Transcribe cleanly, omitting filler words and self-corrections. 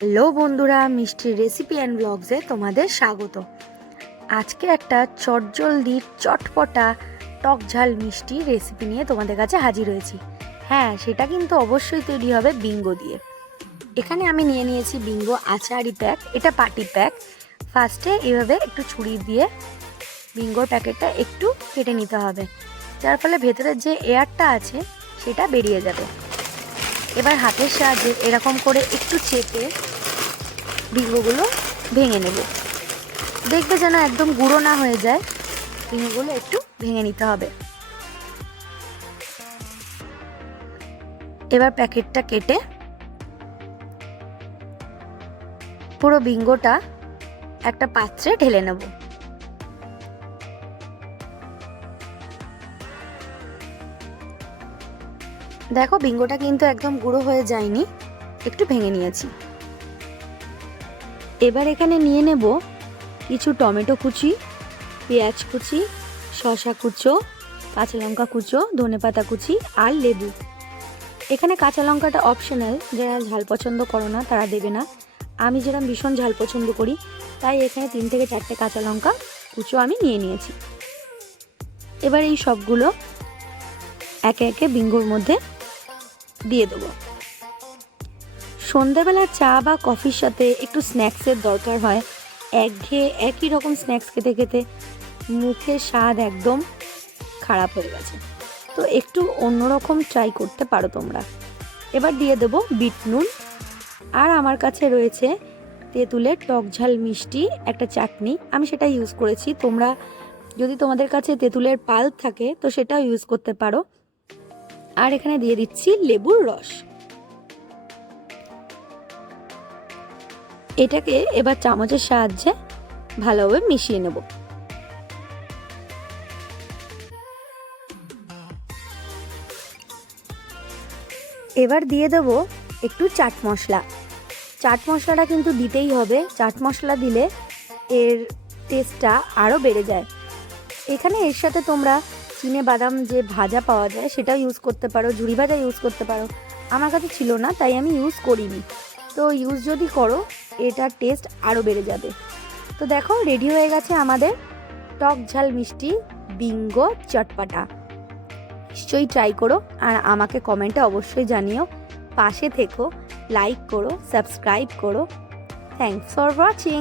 Hello বন্ধুরা, মিষ্টির recipe and ব্লগসে তোমাদের স্বাগত। আজকে একটা চটজলদি চটপটা টক ঝাল মিষ্টি রেসিপি নিয়ে তোমাদের কাছে হাজির হয়েছি। হ্যাঁ, সেটা কিন্তু অবশ্যই তৈরি হবে বিঙ্গো দিয়ে। এখানে আমি নিয়ে নিয়েছি বিঙ্গো আচারি প্যাক, এটা পার্টি প্যাক। ফার্স্টে এভাবে একটু ছুরি দিয়ে বিঙ্গোর প্যাকেটটা একটু কেটে নিতে হবে, যার ফলে ভেতরের যে এয়ারটা আছে সেটা বেরিয়ে যাবে। এবার হাতের সাহায্যে এরকম করে একটু চেপে বিঙ্গোগুলো ভেঙে নেব। দেখবে যেন একদম গুঁড়ো না হয়ে যায়, বিঙ্গোগুলো একটু ভেঙে নিতে হবে। এবার প্যাকেটটা কেটে পুরো বিঙ্গোটা একটা পাত্রে ঢেলে নেব। দেখো, বিঙ্গোটা কিন্তু একদম গুঁড়ো হয়ে যায়নি, একটু ভেঙে নিয়েছি। এবার এখানে নিয়ে নেব কিছু টমেটো কুচি, পেঁয়াজ কুচি, শসা কুচো, কাঁচা লঙ্কা কুচো, ধনেপাতা কুচি আর লেবু। এখানে কাঁচা লঙ্কাটা অপশনাল, যারা ঝাল পছন্দ করো না তারা দেবে না। আমি যেরকম ভীষণ ঝাল পছন্দ করি, তাই এখানে 3 থেকে 4টে কাঁচা লঙ্কা কুচো আমি নিয়ে নিয়েছি। এবার এই সবগুলো একে একে বিঙ্গোর মধ্যে দিয়ে দেবো। সন্ধ্যাবেলার চা বা কফির সাথে একটু স্ন্যাক্সের দরকার হয়। একঘেয়ে একই রকম স্ন্যাক্স খেতে খেতে মুখের স্বাদ একদম খারাপ হয়ে গেছে, তো একটু অন্যরকম ট্রাই করতে পারো তোমরা। এবার দিয়ে দেবো বিট নুন, আর আমার কাছে রয়েছে তেঁতুলের টক ঝাল মিষ্টি একটা চাটনি, আমি সেটা ইউজ করেছি। তোমরা যদি তোমাদের কাছে তেঁতুলের পাল্প থাকে তো সেটাও ইউজ করতে পারো। আর এখানে দিয়ে দিচ্ছি লেবুর রস। এটাকে এবার চামচের সাহায্যে ভালোভাবে মিশিয়ে নেব। এবার দিয়ে দেব একটু চাট মশলা। চাট মশলাটা কিন্তু দিতেই হবে, চাট মশলা দিলে এর টেস্টটা আরও বেড়ে যায়। এখানে এর সাথে তোমরা চিনে বাদাম যে ভাজা পাওয়া যায় সেটাও ইউজ করতে পারো, ঝুড়ি ভাজা ইউজ করতে পারো। আমার কাছে ছিল না তাই আমি ইউজ করিনি, তো ইউজ যদি করো এটার টেস্ট আরও বেড়ে যাবে। তো দেখো, রেডি হয়ে গেছে আমাদের টক ঝাল মিষ্টি বিঙ্গো চটপটা। নিশ্চয়ই ট্রাই করো আর আমাকে কমেন্টে অবশ্যই জানিও। পাশে থেকো, লাইক করো, সাবস্ক্রাইব করো। Thanks for watching.